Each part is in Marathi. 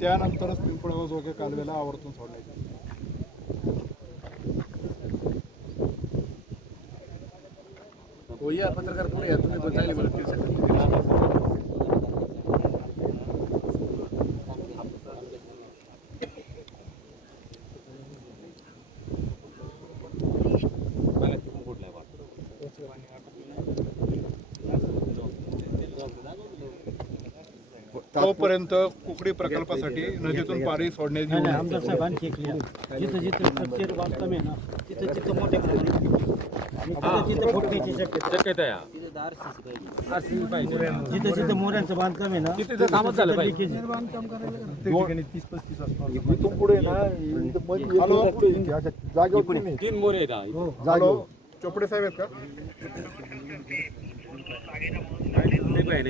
त्यानंतरच पिंपळगाव जोगे कालव्याला आवर्तून सोडण्यात येईल. या पत्रकार पुढे या, तुम्ही चांगली मदत केली सकाळी. तोपर्यंत कुकडी प्रकल्पासाठी नदीतून पाणी सोडण्यात येईल. आमदार साहेबांनी जिथं जिथं स्ट्रक्चर बांधकाम आहे ना तिथं तिथं मोठ्या प्रमाणात तिथं फुटण्याची शक्यता आहे. जिथं जिथं मोऱ्यांचं बांधकाम आहे ना तिथं कामच झालं पाहिजे. इथून पुढे ना तीन मोरे आहेत. हॅलो, चोपडे साहेब आहेत का?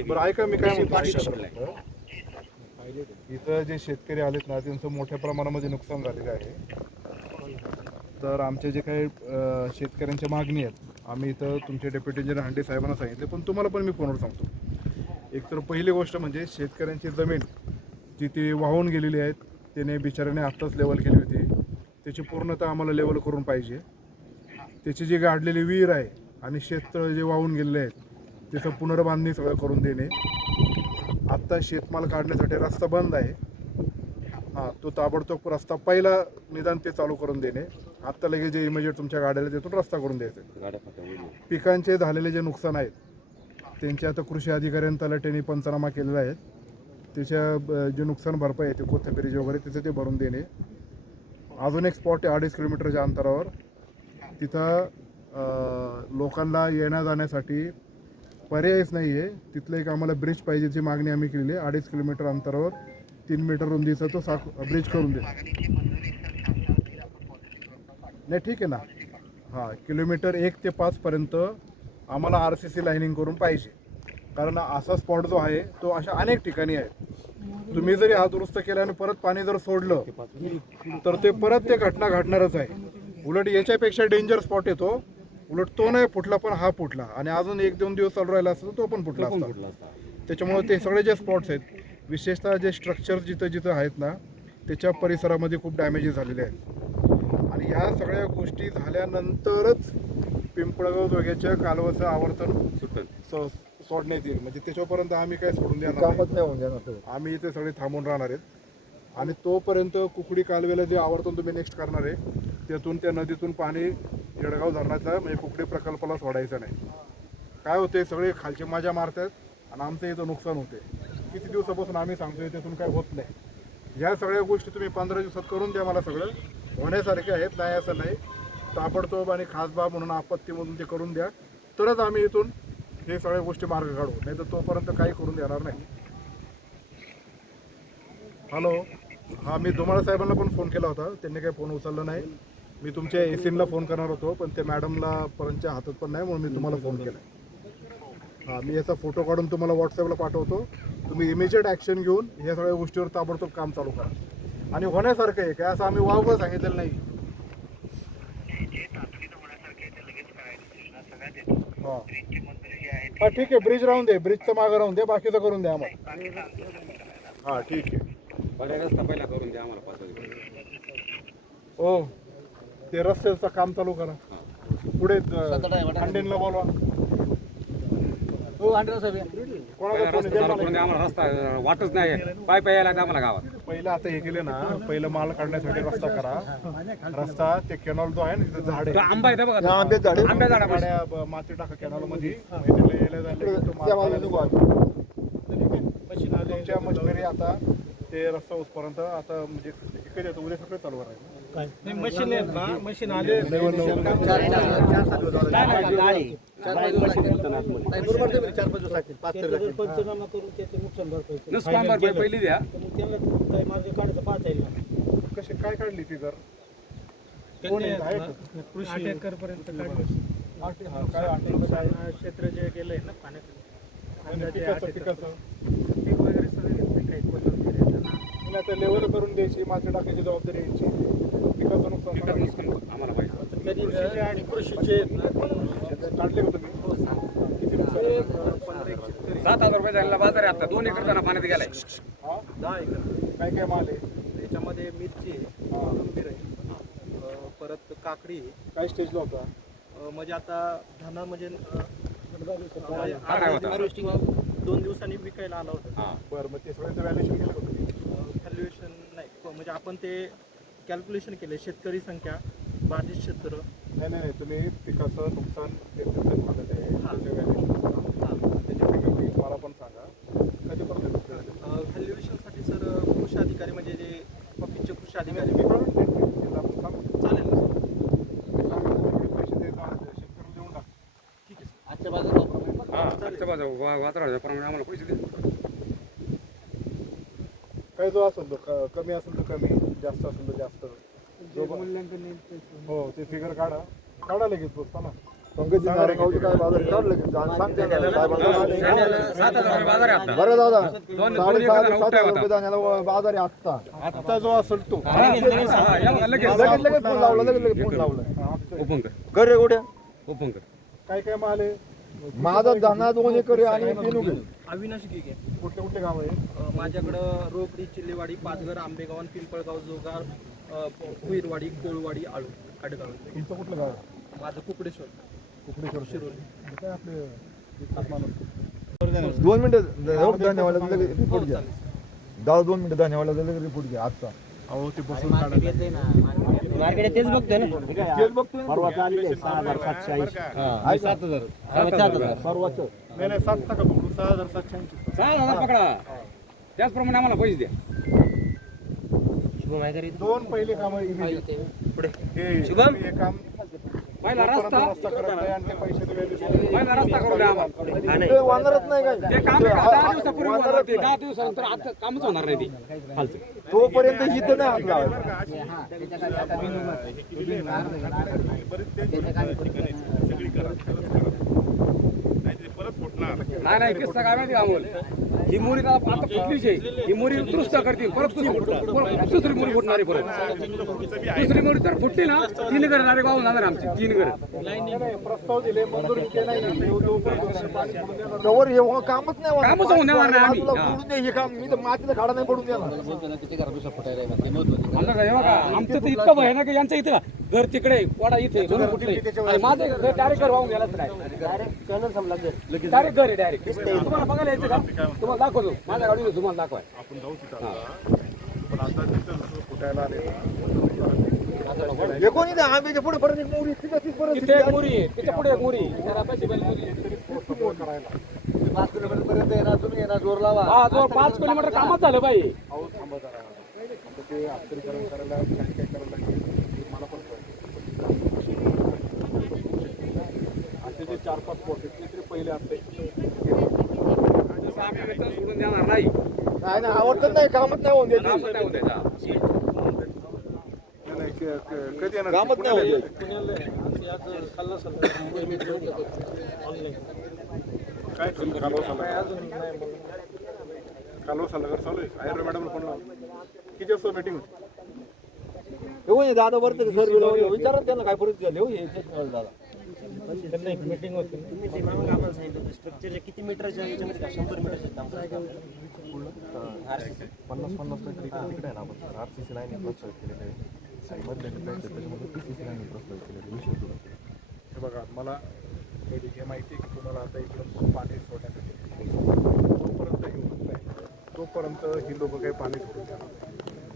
बरं ऐका, मी काय म्हणतो, इथं जे शेतकरी आलेत ना त्यांचं मोठ्या प्रमाणामध्ये नुकसान झालेलं आहे. तर आमचे जे काही शेतकऱ्यांच्या मागणी आहेत आम्ही इथं तुमचे डेप्युटी इंजिनियर हांडे साहेबांना सांगितले, पण तुम्हाला पण मी फोनवर सांगतो. एकतर पहिली गोष्ट म्हणजे शेतकऱ्यांची जमीन जी ती वाहून गेलेली आहे, त्याने बिचाऱ्याने आत्ताच लेवल केली होती, त्याची पूर्णतः आम्हाला लेवल करून पाहिजे. त्याची जी गाडलेली विहीर आहे आणि शेततळ जे वाहून गेलेले आहेत त्याचं पुनर्बांधणी सगळं करून देणे. आत्ता शेतमाल काढण्यासाठी रस्ता बंद आहे, हां, तो ताबडतोब रस्ता पहिला निदान ते चालू करून देणे. आत्ता लगेच जे इमिजिएट तुमच्या गाड्याला तिथून रस्ता करून द्यायचा. पिकांचे झालेले जे नुकसान आहेत त्यांचे आता कृषी अधिकाऱ्यांनी तलाट्यांनी पंचनामा केलेला आहे. त्याच्या जे नुकसान भरपाई आहे ते कोथंबिरीचे वगैरे त्याचं ते भरून देणे. अजून एक स्पॉट आहे 2.5 किलोमीटरच्या अंतरावर, तिथं लोकांना येण्या जाण्यासाठी पर्यायच नाही आहे. तिथलं एक आम्हाला ब्रिज पाहिजेची मागणी आम्ही केलेली आहे. 2.5 किलोमीटर अंतरावर 3 मीटर रुंदीचा तो ब्रिज करून दे. नाही ठीक आहे ना, हां, किलोमीटर 1 ते 5 पर्यंत आम्हाला RCC लाईनिंग करून पाहिजे. कारण असा स्पॉट जो आहे तो अशा अनेक ठिकाणी आहे. तुम्ही जरी हा दुरुस्त केला आणि परत पाणी जर सोडलं तर ते परत ते घटना घडणारच आहे. उलट याच्यापेक्षा डेंजर स्पॉट येतो. उलट तो नाही फुटला पण हा फुटला आणि अजून 1-2 दिवस चालू राहिला असता तो पण फुटला असता. त्याच्यामुळे ते सगळे जे स्पॉट्स आहेत, विशेषतः जे स्ट्रक्चर जिथं जिथं आहेत ना त्याच्या परिसरामध्ये खूप डॅमेजेस झालेले आहेत. आणि या सगळ्या गोष्टी झाल्यानंतरच पिंपळगाव जोग्याच्या कालव्याचं आवर्तन सोडण्यात येईल. म्हणजे त्याच्यापर्यंत आम्ही काय सोडून देणार नाही. आम्ही इथे सगळे थांबून राहणार आहेत. आणि तोपर्यंत कुकडी कालव्याला जे आवर्तन तुम्ही नेक्स्ट करणार आहे त्यातून त्या नदीतून पाणी येडगाव धरणाचा म्हणजे कुकडी प्रकल्पाला सोडायचं नाही. काय होते, सगळे खालचे मजा मारतात आणि आमचं इथं नुकसान होते. किती दिवसापासून आम्ही सांगतोय त्यातून काय होत नाही. ह्या सगळ्या गोष्टी तुम्ही 15 दिवसात करून द्या. मला सगळं होण्यासारखे आहेत, नाही असं नाही. ताबडतोब आणि खास बाब म्हणून आपत्तीमधून ते करून द्या, तरच आम्ही इथून हे सगळ्या गोष्टी मार्ग काढू. नाही तर तोपर्यंत काही करून देणार नाही. हॅलो, हां, मी धुमाळ साहेबांना पण फोन केला होता, त्यांनी काही फोन उचलला नाही. मी तुमच्या एसीनला फोन करणार होतो पण ते मॅडमला परंतच्या हातात पण नाही म्हणून मी तुम्हाला फोन केला. हां, मी याचा फोटो काढून तुम्हाला व्हॉट्सअपला पाठवतो. तुम्ही इमिजिएट ॲक्शन घेऊन ह्या सगळ्या गोष्टीवर ताबडतोब काम चालू करा. आणि होण्यासारखं आहे काय असं आम्ही वावगं सांगितलेलं नाही. हां हां, ठीक आहे, ब्रिज राहून दे, ब्रिजचं मागं राहून दे, बाकीचं करून द्या आम्हाला. हां ठीक आहे. रस्ता पहिला करून द्या आम्हाला 5 हो, ते रस्त्याचं काम चालू करा. पुढे हांडेंना बोलवा. हो आंध्र साहेब आम्हाला रस्ता वाटच नाही, पाय यायला आम्हाला गावात. पहिलं आता हे केले ना, पहिलं माल काढण्यासाठी रस्ता करा. रस्ता ते कॅनॉल जो आहे ना तिथे झाड आहे, आंबा आहे बघा, आंब्या झाडा माती टाका कॅनॉल मध्ये. तुमच्या मशिनरी आता ते रस्ता होतपर्यंत आता म्हणजे इकडे येतो, उद्या सगळे चालू करायचं. मशीन आहेत ना, मशीन आले पंचनामा करून त्याचे नुकसान भरपाई पहिली द्या. त्यांना काही मार्ग काढायचं पाहता येईल ना. कशी काय काढली ती जर कृषी एकर पर्यंत काढली. क्षेत्र जे गेलंय ना पाण्यात पिकाचं पीक वगैरे सगळं घेतलं, काही कोथंबीर आता लेवल करून द्यायची, माती टाकायची जबाबदारी यायची. पिकाचं नुकसान आम्हाला पाहिजे. कृषीचे आणि कृषीचे काढले होते मी. 7,000 रुपये झालेला बाजार आहे आता. 2 एकर पाण्यात गेलाय. हा 10 एकर. काय काय माल आहे? त्याच्यामध्ये मिरची आहे, हा. कोथिंबीर आहे, परत काकडी आहे. काय स्टेजला होता? म्हणजे आता धना म्हणजे काय होता? हार्वेस्टिंग 2 दिवसांनी विकायला आला होता. हा. बरं, मग ते सगळ्याचं व्हॅल्युएशन केलं का तुम्ही? व्हॅल्युएशन नाही म्हणजे आपण ते कॅल्क्युलेशन केले. शेतकरी संख्या, बाधित क्षेत्र. नाही, तुम्ही पिकाचं नुकसान जे झालेलं आहे हा. त्याचे व्हॅल्युएशन हां, त्याची फिगर मला पण सांगा. कधीपर्यंत व्हॅल्युएशनसाठी सर कृषी अधिकारी म्हणजे जे पपीचे कृषी अधिकारी मी कळून देईन. त्याला आपण सांगू. चालेल ना सर? पैसे द्यायचं आहे, शेतकऱ्याला देऊन टाक. ठीक आहे सर. आजच्या बाजाराप्रमाणे हा, आजच्या बाजार वातावरणाच्या प्रमाणे आम्हाला पैसे दे. काय जो असेल तो कमी असेल तर कमी, जास्त असेल तर जास्त. हो, ते फिगर काढा लगेच बोलता ना. पंकज नारायणगावचं काय बाजार आहे? काढलं की सांगते ना साहेबांना. 7,000 बाजार आहे आता. बरं दादा, दोन 6,500 उपटाय होता. रुपये दाण्याला बाजार आहे आत्ता. आत्ता जो असेल तो हा, लगेच लगेच लगेच फोन लावला, लगेच फोन लावला. ओपन कर, कर रे गोड्या. ओपन कर. काय काय माल आहे? माझा धना 2 एकर आहे आणि पिनू घे. अविनाश गिगे. कुठले कुठले गाव आहे? माझ्याकडं रोकडी, चिल्लेवाडी, पाचघर, आंबेगाव, पिंपळगाव, जोगार, कुईरवाडी, कोळवाडी, आळू, आडगाव. तुमचं कुठलं गाव आहे? माझं कुकडेश्वर, कुकडेश्वर शिरोली. काय आपले विकास माणूस. 2 मिनिटं धन्यवाद लगेच रिपोर्ट घ्या. चालेल. 2 मिनिटं धन्यवाद लगेच रिपोर्ट घ्या आजचा. अहो ते बसून काढायचं. मार्केट तेच बघतोय ना. तेच बघतोय ना. परवाचं आलेले 6,780. आहे का? 7,000. परवाचं. नाही 7 टाका बघू. 6,780. 6,000 पकडा. त्याचप्रमाणे आम्हाला पैसे द्या. शुभम आहे घरी. 2 पहिले काम पुढे. शुभम? हे काम पहिला रस्ता करत नाही आणि ते पैशाचे व्हॅल्युएशन. पहिला रस्ता करू द्या आम्हाला. ते वानरच नाही काय. ते काम 10 दिवसापूर्वी होणार ते. 10 दिवसानंतर आता कामच होणार नाही ते खालचं. तोपर्यंत इथं नाही हात लावायचा. नाही किस्सा काय माहिती अमोल, ही मुरी आता फुटलीच आहे. ही मुरी दुरुस्त करतील, परत दुसरी मुरी फुटणारी परत. दुसरी मुरी तर फुटली ना, 3 घर डायरेक्ट वाहून जाणार आमची. 3 घर. प्रस्ताव दिले, मंजुरी केली नाही. तोवर हे कामच नाही होणार. कामच होऊन देणार नाही आम्ही. बाजूला पडून दे हे काम. मी तर मातीचा खाडा नाही पडून देणार. आमचं काय बघा, आमचं तर इतकं भयानक आहे. यांचं इथं घर तिकडे, वाडा इथे, म्हणून फुटले. आणि माझं घर डायरेक्ट घर वाहून गेलाच नाही. डायरेक्ट घर आहे डायरेक्ट. तुम्हाला बघायला यायचं का? तुम्हाला दाखवतो. माझ्या गाडीवर तुम्हाला दाखवाय. आपण जाऊ तिथं आता. पण आता तिथं फुटायला आले. हे कोणी नाही आंब्याच्या पुढे परत एक मोरी तिथपर्यंत तिथे एक मुरी आहे, तिच्या पुढे एक मुरी आहे. त्याला पैसे पाहिजे मुरी. करायला 5 किलोमीटर पर्यंत येणार तुम्ही येणार जोर लावा. हा, जवळ 5 किलोमीटर कामच झालं पाहिजे. अहो थांबा जरा. आता ते अक्षरीकरण करायला काय काय करायला लागेल ते मला पण कळतं. असे जे 4-5 स्पॉट आहेत ते तरी पहिले असते. जसं आम्ही वेतन सोडून देणार नाही. नाही आवडत नाही कामच नाही होऊन द्यायचं. कामच नाही होत त्याचा. नाही, कधी येणार? कामच नाही होऊन द्यायचं. काय कालवा सल्लागार चालू आहे. आयर मॅडम फोन लावा. किती वाजता मीटिंग होती? हो दादा वरती सर विचारा त्यांना काय परिस्थिती झाली हो हे दादा. मीटिंग होती. स्ट्रक्चर किती मीटरच्या याच्यामध्ये का 100 मीटरचं काम. 50-50 मीटर तिकडे आहे ना आपण RCC लाईन प्रस्तावित केलेलं आहे. साईडमधले प्लेट आहे त्याच्यामध्ये PCC लाईन प्रस्तावित केलेलं विषय सुरू आहे. हे बघा मला हे माहिती आहे की तुम्हाला आता इकडून पाणी सोडण्यासाठी जोपर्यंत हे होत नाही तोपर्यंत ही लोक काही पाणी सोडून देणार नाही.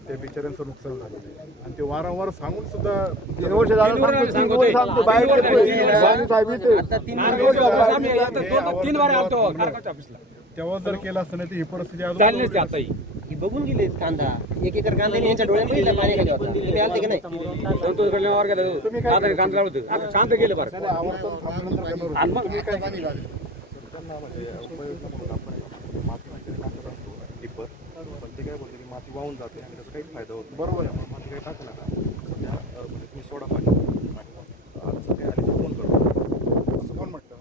त्या बिचाऱ्यांचं नुकसान झालेलं आहे आणि ते वारंवार सांगून सुद्धा 3 वर्ष झालं सांगतो 3 वर्ष सांगतो बाहेर येतोय. साहेब येते. आता 3 वर्ष आम्ही आता 2-3 वारे आलतो कारखान्याच्या ऑफिसला. तेव्हा जर केलं असतं नाही तर ही परिस्थिती अजून चालली नसती आता ही. ही बघून गेले कांदा 1 एकर कांद्याने यांच्या डोळ्यात गेला पाणी खाली होता. तुम्ही आलते की नाही? संतोषकडल्या वर गेलो. कांदा कांदा होतं. आता कांदा गेलं बरं. त्याला आवर्तन थांबल्यानंतर करणार होते. आणि मग तुम्ही काय केलं? त्यांना म्हणजे उपयोजना म्हणून आपण माती वगैरे टाकत असतो टिपर, पण ते काय बोलते की माती वाहून जाते आणि त्याचा काहीच फायदा होत नाही. बरोबर आहे. त्यामुळे माती काही टाकू नका. सध्या म्हणजे तुम्ही सोडा पाणी आज सध्या आले तर फोन करतो. असं कोण म्हटलं?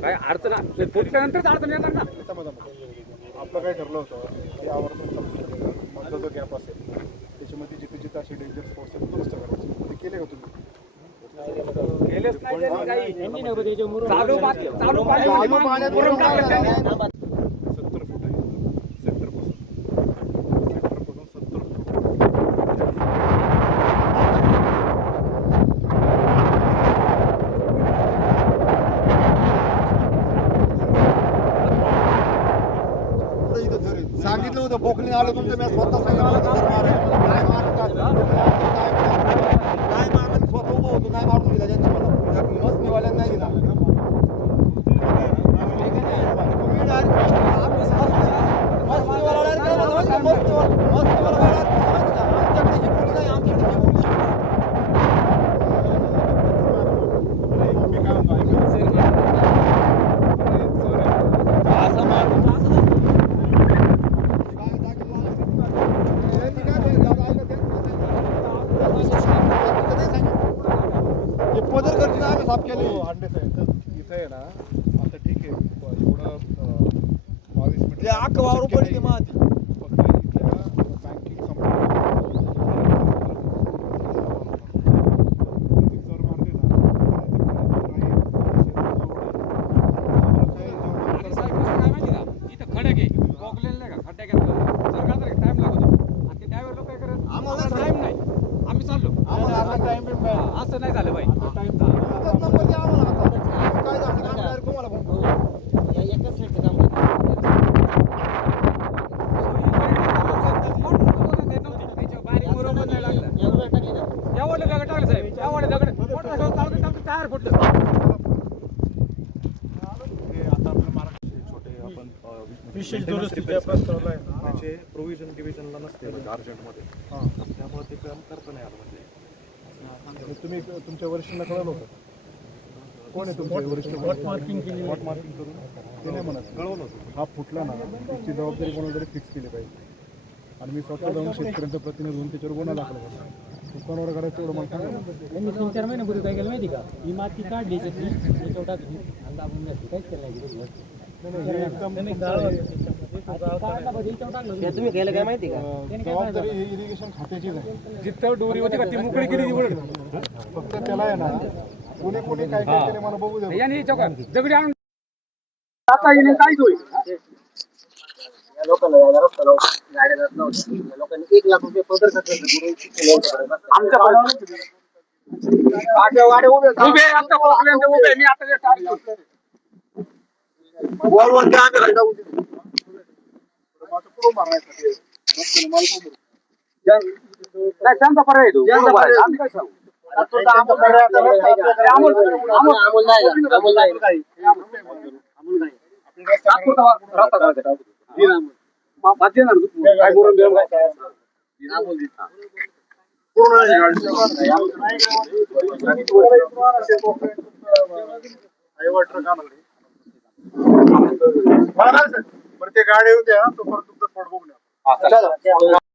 काय अडचण फुटल्यानंतरच अडचण येणार ना. आपलं काय ठरलं होतं की आवर्तन संपलं मधला जो गॅप असेल त्याच्यामध्ये जिथे जिथे असे डेंजर स्पॉट्स आहेत दुरुस्त करायचे. ते केले का तुम्ही? गेलेच नाही त्यांनी काही. चालू पाण्यात चालू पाण्यात मुरुम टाकलं त्यांनी. तुमचं बोकली आलं तुमचं मी स्वतः सांगितलं नाही मारलं स्वतः उभं होतो नाही मारून दिला त्यांनी मला मस्त निवाल्यानं नाही दिला पदर करते ना आम्ही साफ केले अंडे साहेब इथं आहे ना आता ठीक आहे एवढं 22 मिनिट अख्खं वावर पडली माती फक्त इथल्या बँकिंग आणि साहेब कसं काय माहिती का इथं खडक आहे पोकलेलं नाही का खड्ड्या घेतलं जर का तर टाइम लागतो आणि ते ड्रायव्हर लोक काय करत आम्हाला टाइम नाही आम्ही चाललो असं नाही झालं बाई नंबर द्या आम्हाला आता काय झालं काम डायरेक्ट तुम्हाला फोन करू एकाच साईडचं काम करतो. एवढं टाकले ना एवढं दगड टाकलं साहेब एवढं दगड टायर फुटलं आता आपल्या महाराष्ट्राचे छोटे आपण विशेष दुरुस्तीच्या प्रस्तावला आहे ना त्याचे प्रोव्हिजन डिव्हिजनला नसते म्हणजे अर्जंटमध्ये त्यामुळे ते काम करता नाही आलं म्हणजे तुम्ही तुमच्या वरिष्ठांना कळवलं होतं कोण आहे तुमच्या वरिष्ठ वॉट मार्किंग करून ते नाही म्हणत कळवलं होतं हा फुटला ना त्याची जबाबदारी कोणाला तरी फिक्स केली पाहिजे आणि मी स्वतः जाऊन शेतकऱ्यांचा प्रतिनिधी होऊन त्याच्यावर गुन्हा दाखल करतो दुकानावर करायचं एवढं मला सांगा त्यांनी 3-4 महिन्यापूर्वी काय केलं माहिती का ही माती काढली त्याच्यावर टाकली आणि दाबून घातली काहीच केलं नाही हे एकदम हे तुम्ही केलं काय माहिती का जबाबदारी ही इरिगेशन खात्याचीच आहे जिथं डोरी होती का ती मोकळी केली फक्त त्याला आहे ना कोणी कोणी काय काय केले मला बघू द्या यांनी दगडी आणून आता येणे काहीच होईल लोकांना यायला रस्ता नव्हता गाड्या जात नव्हत्या लोकांनी 1 लाख रुपये पदर आमच्या वाड्या उभे आता पोकल्यानंतर उभे मी आता जे टायर घेतलं. वरवर त्या आम्ही घालता नाही त्यांचा पर्याय आहे तो. आम्ही काय सांगू बरं ते गाडी येऊ द्या तो परत तुमचा स्पॉट बघून या.